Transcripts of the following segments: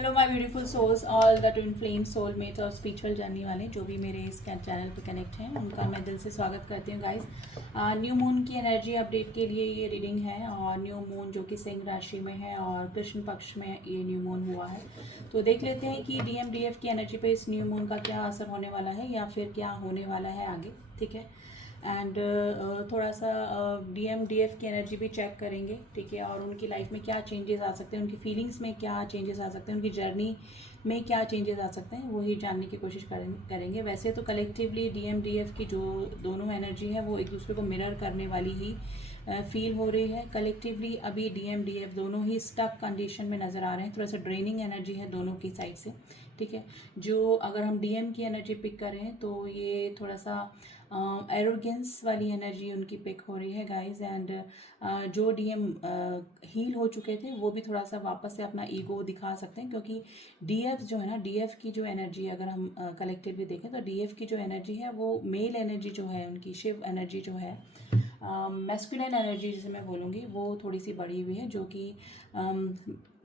Hello my beautiful souls, all the twin flame soulmates और spiritual journey वाले जो भी मेरे इस चैनल पे कनेक्ट हैं उनका मैं दिल से स्वागत करती हूँ गाइस। न्यू मून की एनर्जी अपडेट के लिए ये रीडिंग है और न्यू मून जो कि सिंह राशि में है और कृष्ण पक्ष में ये न्यू मून हुआ है। तो देख लेते हैं कि DMDF की एनर्जी पे इस न्यू मून का क्या असर होने वाला है या फिर क्या होने वाला है आगे। ठीक है, एंड थोड़ा सा DMDF की एनर्जी भी चेक करेंगे। ठीक है, और उनकी लाइफ में क्या चेंजेस आ सकते हैं, उनकी फीलिंग्स में क्या चेंजेस आ सकते हैं, उनकी जर्नी में क्या चेंजेस आ सकते हैं, वही जानने की कोशिश करेंगे। वैसे तो कलेक्टिवली DMDF की जो दोनों एनर्जी है वो एक दूसरे को मिरर करने वाली ही फील हो रही है। कलेक्टिवली अभी DMDF दोनों ही स्टक कंडीशन में नज़र आ रहे हैं, थोड़ा सा ड्रेनिंग एनर्जी है दोनों की साइड से। ठीक है, जो अगर हम DM की एनर्जी पिक करें तो ये थोड़ा सा एरोगेंस वाली एनर्जी उनकी पिक हो रही है गाइस। एंड जो DM हील हो चुके थे वो भी थोड़ा सा वापस से अपना ईगो दिखा सकते हैं, क्योंकि DF जो है ना, DF की जो एनर्जी अगर हम कलेक्टिवली देखें तो DF की जो एनर्जी है वो मेल एनर्जी जो है, उनकी शिव एनर्जी जो है, मैस्कुलिन एनर्जी जिसे मैं बोलूँगी वो थोड़ी सी बढ़ी हुई है, जो कि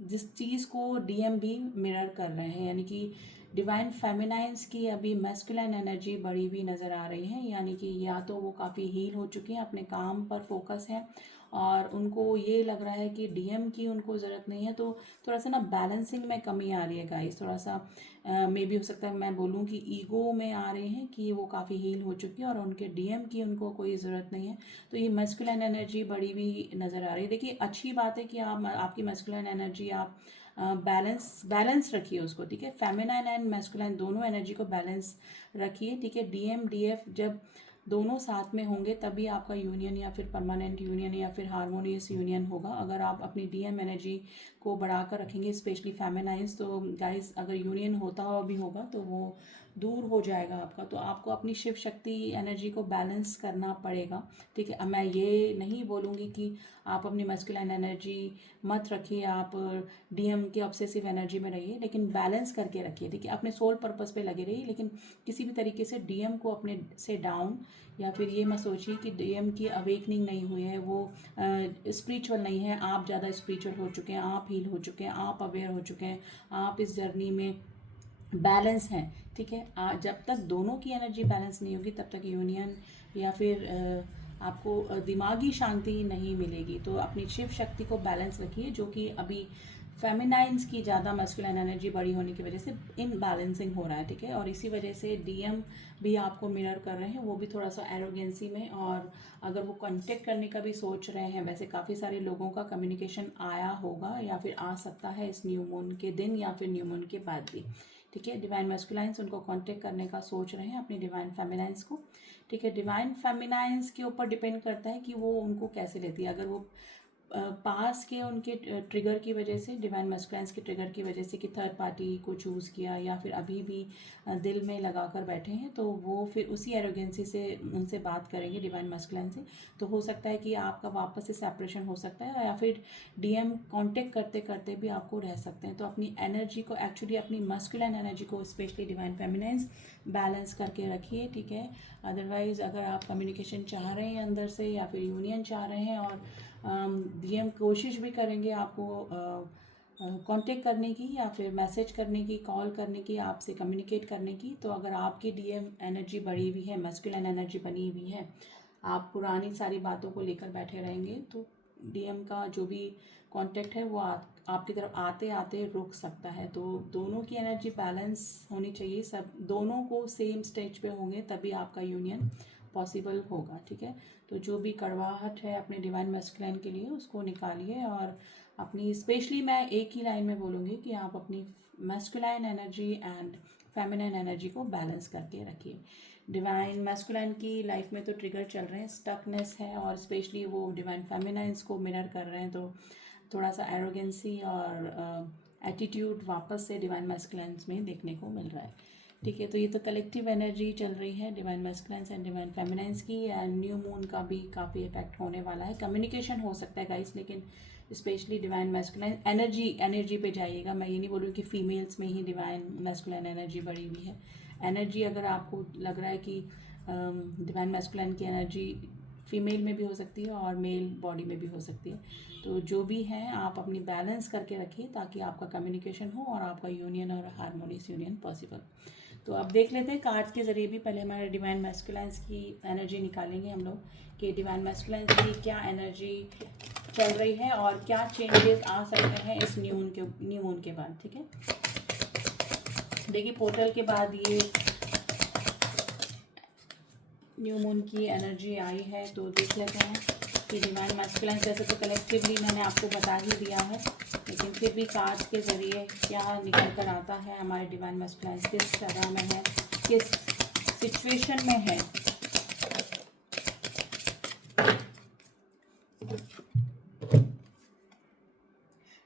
जिस चीज़ को DM भी मिरर कर रहे हैं, यानी कि डिवाइन फेमिनाइंस की अभी मैस्कुलिन एनर्जी बढ़ी हुई नज़र आ रही है। यानी कि या तो वो काफ़ी हील हो चुके हैं, अपने काम पर फोकस है और उनको ये लग रहा है कि DM की उनको ज़रूरत नहीं है, तो थोड़ा सा ना बैलेंसिंग में कमी आ रही है गाइस। थोड़ा सा मे बी हो सकता है मैं बोलूँ कि ईगो में आ रहे हैं कि वो काफ़ी हील हो चुकी है और उनके DM की उनको कोई ज़रूरत नहीं है। तो ये मैस्कुलिन एनर्जी बढ़ी हुई नज़र आ रही है। देखिए, अच्छी बात है कि आप आपकी मैस्कुलिन एनर्जी आप बैलेंस रखिए उसको। ठीक है, फेमिनाइन एंड मैस्कुलिन दोनों एनर्जी को बैलेंस रखिए। ठीक है, DMDF जब दोनों साथ में होंगे तभी आपका यूनियन या फिर परमानेंट यूनियन या फिर हारमोनियस यूनियन होगा। अगर आप अपनी DM एनर्जी को बढ़ाकर रखेंगे, स्पेशली फेमिनाइंस, तो गाइस अगर यूनियन होता हुआ भी होगा तो वो दूर हो जाएगा आपका। तो आपको अपनी शिव शक्ति एनर्जी को बैलेंस करना पड़ेगा। ठीक है, अब मैं ये नहीं बोलूँगी कि आप अपनी मैस्कुलिन एनर्जी मत रखिए, आप DM की ऑब्सेसिव एनर्जी में रहिए, लेकिन बैलेंस करके रखिए। ठीक है, अपने सोल पर्पस पे लगे रहिए, लेकिन किसी भी तरीके से DM को अपने से डाउन या फिर ये मत सोचिए कि DM की अवेकनिंग नहीं हुई है, वो स्पिरिचुअल नहीं है। आप ज़्यादा स्पिरिचुअल हो चुके हैं, आप हील हो चुके हैं, आप अवेयर हो चुके हैं, आप इस जर्नी में बैलेंस हैं। ठीक है, जब तक दोनों की एनर्जी बैलेंस नहीं होगी तब तक यूनियन या फिर आपको दिमागी शांति नहीं मिलेगी। तो अपनी शिव शक्ति को बैलेंस रखिए, जो कि अभी फेमिनाइंस की ज़्यादा मैस्कुलिन एनर्जी बढ़ी होने की वजह से इनबैलेंसिंग हो रहा है। ठीक है, और इसी वजह से DM भी आपको मिरर कर रहे हैं, वो भी थोड़ा सा एरोगेंसी में। और अगर वो कांटेक्ट करने का भी सोच रहे हैं, वैसे काफ़ी सारे लोगों का कम्युनिकेशन आया होगा या फिर आ सकता है इस न्यू मून के दिन या फिर न्यू मून के बाद भी। ठीक है, डिवाइन मैस्कुलाइंस उनको कांटेक्ट करने का सोच रहे हैं, अपनी डिवाइन फेमिनाइंस को। ठीक है, डिवाइन फेमिनाइंस के ऊपर डिपेंड करता है कि वो उनको कैसे लेती है। अगर वो पास के उनके ट्रिगर की वजह से, डिवाइन मैस्कुलाइंस के ट्रिगर की वजह से कि थर्ड पार्टी को चूज़ किया या फिर अभी भी दिल में लगा कर बैठे हैं, तो वो फिर उसी एरोगेंसी से उनसे बात करेंगे डिवाइन मैस्कुलाइन से। तो हो सकता है कि आपका वापस से सेपरेशन हो सकता है, या फिर DM कांटेक्ट करते करते भी आपको रह सकते हैं। तो अपनी एनर्जी को, एक्चुअली अपनी मस्कुलिन एनर्जी को, स्पेशली डिवाइन फेमिनाइंस, बैलेंस करके रखिए। ठीक है, अदरवाइज़ अगर आप कम्युनिकेशन चाह रहे हैं अंदर से या फिर यूनियन चाह रहे हैं और DM कोशिश भी करेंगे आपको कांटेक्ट करने की या फिर मैसेज करने की, कॉल करने की, आपसे कम्युनिकेट करने की, तो अगर आपकी DM एनर्जी बढ़ी हुई है, मैस्कुलिन एनर्जी बनी हुई है, आप पुरानी सारी बातों को लेकर बैठे रहेंगे, तो DM का जो भी कांटेक्ट है वो आपकी तरफ आते आते रुक सकता है। तो दोनों की एनर्जी बैलेंस होनी चाहिए, सब दोनों को सेम स्टेज पे होंगे तभी आपका यूनियन पॉसिबल होगा। ठीक है, तो जो भी कड़वाहट है अपने डिवाइन मैस्कुलाइन के लिए उसको निकालिए और अपनी, स्पेशली मैं एक ही लाइन में बोलूँगी कि आप अपनी masculine energy and feminine energy को बैलेंस करके रखिए। डिवाइन मैस्कुलाइन की लाइफ में तो ट्रिगर चल रहे हैं, स्टकनेस है, और स्पेशली वो डिवाइन फेमिनाइंस को मिरर कर रहे हैं, तो थोड़ा सा एरोगेंसी और एटीट्यूड वापस से डिवाइन मैस्कुलाइंस में देखने को मिल रहा है। ठीक है, तो ये तो कलेक्टिव एनर्जी चल रही है डिवाइन मैस्कुलाइंस एंड डिवाइन फेमिनाइंस की। एंड न्यू मून का भी काफ़ी इफेक्ट होने वाला है। कम्युनिकेशन हो सकता है गाइस, लेकिन स्पेशली डिवाइन मैस्कुलाइन एनर्जी पे जाइएगा। मैं ये नहीं बोलूँ कि फीमेल्स में ही डिवाइन मैस्कुलाइन एनर्जी बढ़ी हुई है। एनर्जी अगर आपको लग रहा है कि डिवाइन मैस्कुलाइन की एनर्जी फीमेल में भी हो सकती है और मेल बॉडी में भी हो सकती है। तो जो भी है आप अपनी बैलेंस करके रखिए ताकि आपका कम्युनिकेशन हो और आपका यूनियन और हारमोनियस यूनियन पॉसिबल। तो अब देख लेते हैं कार्ड्स के ज़रिए भी। पहले हमारे डिवाइन मैस्कुलाइंस की एनर्जी निकालेंगे हम लोग कि डिवाइन मैस्कुलाइंस की क्या एनर्जी चल रही है और क्या चेंजेस आ सकते हैं इस न्यू मून के बाद। ठीक है, देखिए पोर्टल के बाद ये न्यू मून की एनर्जी आई है, तो देख लेते हैं कि डिवाइन मैस्कुलाइन, जैसे तो कलेक्टिवली मैंने आपको बता ही दिया है, लेकिन फिर भी कार्ड्स के ज़रिए क्या निकल कर आता है हमारे डिवाइन मैस्कुलाइन किस जगह में है, किस सिचुएशन में है।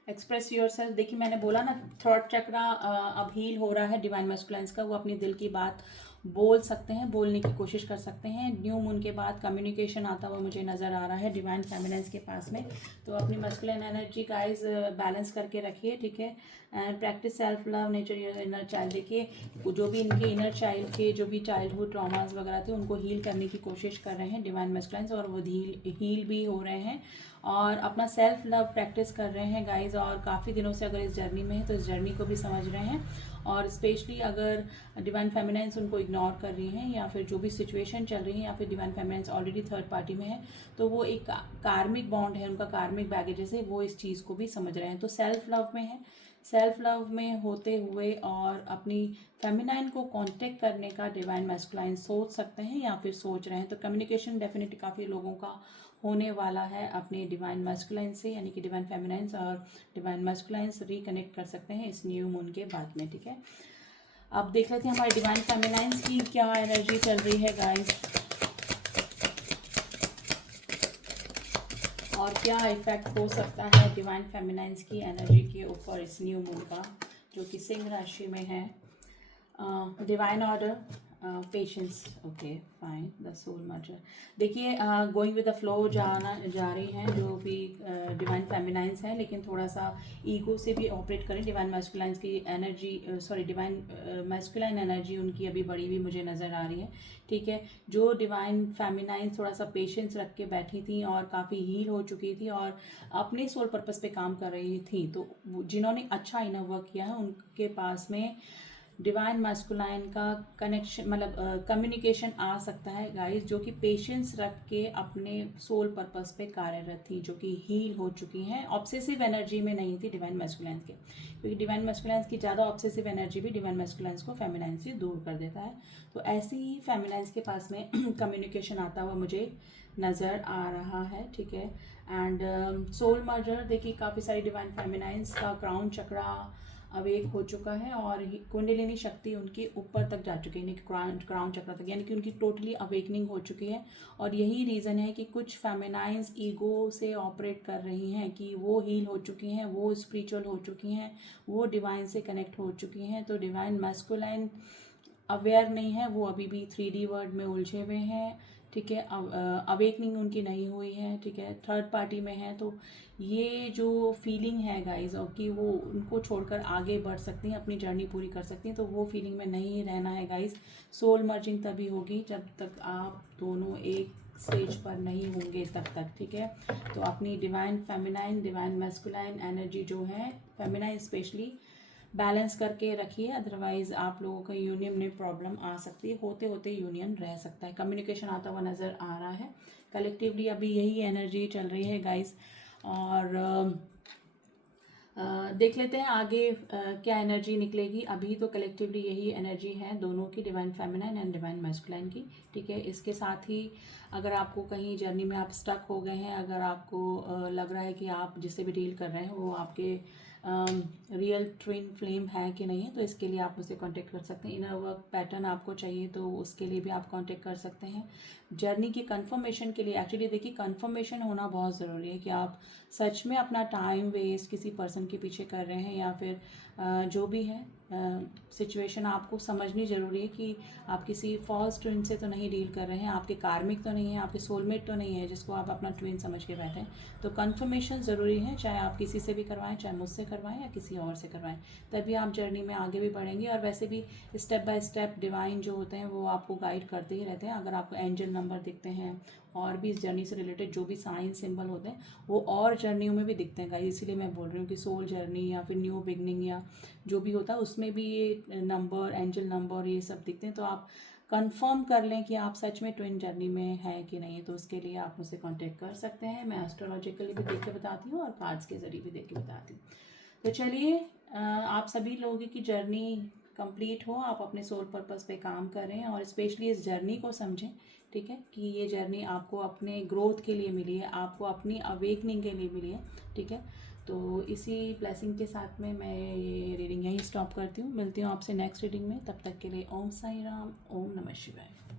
एक्सप्रेस योर सेल्फ, देखिए मैंने बोला ना थ्रॉट चक्रा अब हील हो रहा है डिवाइन मैस्कुलाइंस का, वो अपनी दिल की बात बोल सकते हैं, बोलने की कोशिश कर सकते हैं। न्यू मून के बाद कम्युनिकेशन आता हुआ मुझे नज़र आ रहा है डिवाइन फेमिनाइंस के पास में। तो अपनी मस्कुलिन एनर्जी गाइस बैलेंस करके रखिए, ठीक है। And practice self love, nature your inner child. देखिए जो भी इनके इनर चाइल्ड के जो भी चाइल्डहुड ट्रॉमास वगैरह थे उनको हील करने की कोशिश कर रहे हैं डिवाइन मस्कुलाइंस, और वो हील भी हो रहे हैं और अपना सेल्फ लव प्रैक्टिस कर रहे हैं गाइज। और काफ़ी दिनों से अगर इस जर्नी में है तो इस जर्नी को भी समझ रहे हैं, और स्पेशली अगर डिवाइन फेमिनाइंस उनको इग्नोर कर रही हैं या फिर जो भी सिचुएशन चल रही है, या फिर डिवाइन फेमिनाइंस ऑलरेडी थर्ड पार्टी में है, तो वो एक कार्मिक बॉन्ड है उनका, कार्मिक बैगेजेस है, वो इस चीज़ को भी समझ रहे हैं। तो सेल्फ लव में है, सेल्फ लव में होते हुए और अपनी फेमिनाइन को कांटेक्ट करने का डिवाइन मैस्कुलाइन सोच सकते हैं या फिर सोच रहे हैं। तो कम्युनिकेशन डेफिनेटली काफ़ी लोगों का होने वाला है अपने डिवाइन मैस्कुलाइन से, यानी कि डिवाइन फेमिनाइंस और डिवाइन मैस्कुलाइंस रिकनेक्ट कर सकते हैं इस न्यू मून के बाद में, ठीक है। अब देख लेते हैं हमारे डिवाइन फेमिनाइंस की क्या एनर्जी चल रही है गाइस, और क्या इफेक्ट हो सकता है डिवाइन फेमिनाइंस की एनर्जी के ऊपर इस न्यू मून का, जो कि सिंह राशि में है। Divine order, patience, okay fine, the soul merger. देखिए गोइंग विद द फ्लो जा रही हैं जो भी डिवाइन फेमिनाइंस हैं, लेकिन थोड़ा सा ईगो से भी ऑपरेट करें। डिवाइन मैस्कुलाइंस की energy, sorry divine masculine energy उनकी अभी बढ़ी हुई मुझे नज़र आ रही है, ठीक है। जो डिवाइन फेमिनाइंस थोड़ा सा पेशेंस रख के बैठी थी और काफ़ी हील हो चुकी थी और अपने सोल पर्पस पे काम कर रही थी, तो जिन्होंने अच्छा इनर वर्क किया है उनके पास में डिवाइन मैस्कुलाइन का कनेक्शन, मतलब कम्युनिकेशन आ सकता है गाइस, जो कि पेशेंस रख के अपने सोल पर्पस पे कार्यरत थी, जो कि हील हो चुकी हैं। ऑब्सेसिव एनर्जी में नहीं थी डिवाइन मैस्कुलाइंस के, क्योंकि डिवाइन मैस्कुलाइंस की ज़्यादा ऑब्सेसिव एनर्जी भी डिवाइन मैस्कुलाइंस को फेमिनाइन से दूर कर देता है। तो ऐसे ही फेमिनाइंस के पास में कम्युनिकेशन आता हुआ मुझे नज़र आ रहा है, ठीक है। एंड सोल मर्जर, देखिए काफ़ी सारी डिवाइन फेमिनाइंस का क्राउन चक्रा अवेक हो चुका है और कुंडलिनी शक्ति उनकी ऊपर तक जा चुकी है, यानी कि क्राउन चक्र तक, यानी कि उनकी टोटली अवेकनिंग हो चुकी है। और यही रीज़न है कि कुछ फेमिनाइंस ईगो से ऑपरेट कर रही हैं कि वो हील हो चुकी हैं, वो स्पिरिचुअल हो चुकी हैं, वो डिवाइन से कनेक्ट हो चुकी हैं। तो डिवाइन मैस्कुलाइन अवेयर नहीं है, वो अभी भी 3D वर्ड में उलझे हुए हैं, ठीक है। अवेकनिंग उनकी नहीं हुई है, ठीक है, थर्ड पार्टी में है। तो ये जो फीलिंग है गाइज, और कि वो उनको छोड़कर आगे बढ़ सकती हैं, अपनी जर्नी पूरी कर सकती हैं, तो वो फीलिंग में नहीं रहना है गाइज। सोल मर्जिंग तभी होगी जब तक आप दोनों एक स्टेज पर नहीं होंगे तब तक, ठीक है। तो अपनी divine feminine, divine masculine energy जो है, फेमिनाइन स्पेशली बैलेंस करके रखिए, अदरवाइज आप लोगों का यूनियन में प्रॉब्लम आ सकती है, होते होते यूनियन रह सकता है। कम्युनिकेशन आता हुआ नज़र आ रहा है, कलेक्टिवली अभी यही एनर्जी चल रही है गाइस। और देख लेते हैं आगे क्या एनर्जी निकलेगी। अभी तो कलेक्टिवली यही एनर्जी है दोनों की, divine feminine and divine masculine की, ठीक है। इसके साथ ही अगर आपको कहीं जर्नी में आप स्टक हो गए हैं, अगर आपको लग रहा है कि आप जिससे भी डील कर रहे हैं वो आपके रियल ट्विन फ्लेम है कि नहीं है, तो इसके लिए आप मुझसे कांटेक्ट कर सकते हैं। इनर वर्क पैटर्न आपको चाहिए तो उसके लिए भी आप कांटेक्ट कर सकते हैं। जर्नी की कंफर्मेशन के लिए, एक्चुअली देखिए कंफर्मेशन होना बहुत ज़रूरी है कि आप सच में अपना टाइम वेस्ट किसी पर्सन के पीछे कर रहे हैं, या फिर जो भी है सिचुएशन आपको समझनी ज़रूरी है कि आप किसी फॉल्स ट्विन से तो नहीं डील कर रहे हैं, आपके कार्मिक तो नहीं है, आपके सोलमेट तो नहीं है जिसको आप अपना ट्विन समझ के बैठे हैं। तो कंफर्मेशन ज़रूरी है, चाहे आप किसी से भी करवाएं, चाहे मुझसे करवाएं या किसी और से करवाएं, तभी आप जर्नी में आगे भी बढ़ेंगे। और वैसे भी स्टेप बाय स्टेप डिवाइन जो होते हैं वो आपको गाइड करते ही रहते हैं। अगर आपको एंजल नंबर दिखते हैं और भी इस जर्नी से रिलेटेड जो भी साइन सिंबल होते हैं वो और जर्नियों में भी दिखते हैं गाइस। इसीलिए मैं बोल रही हूँ कि सोल जर्नी या फिर न्यू बिगनिंग या जो भी होता है उसमें भी ये नंबर, एंजल नंबर, ये सब दिखते हैं। तो आप कंफर्म कर लें कि आप सच में ट्विन जर्नी में हैं कि नहीं, तो उसके लिए आप मुझसे कांटेक्ट कर सकते हैं। मैं एस्ट्रोलॉजिकली भी देख के बताती हूँ और कार्ड्स के ज़रिए भी देख के बताती हूँ। तो चलिए, आप सभी लोगों की जर्नी कंप्लीट हो, आप अपने सोल पर्पस पे काम करें और स्पेशली इस जर्नी को समझें, ठीक है, कि ये जर्नी आपको अपने ग्रोथ के लिए मिली है, आपको अपनी अवेकनिंग के लिए मिली है, ठीक है। तो इसी ब्लेसिंग के साथ में मैं ये रीडिंग यहीं स्टॉप करती हूँ। मिलती हूँ आपसे नेक्स्ट रीडिंग में, तब तक के लिए ओम साई राम, ओम नमः शिवाय।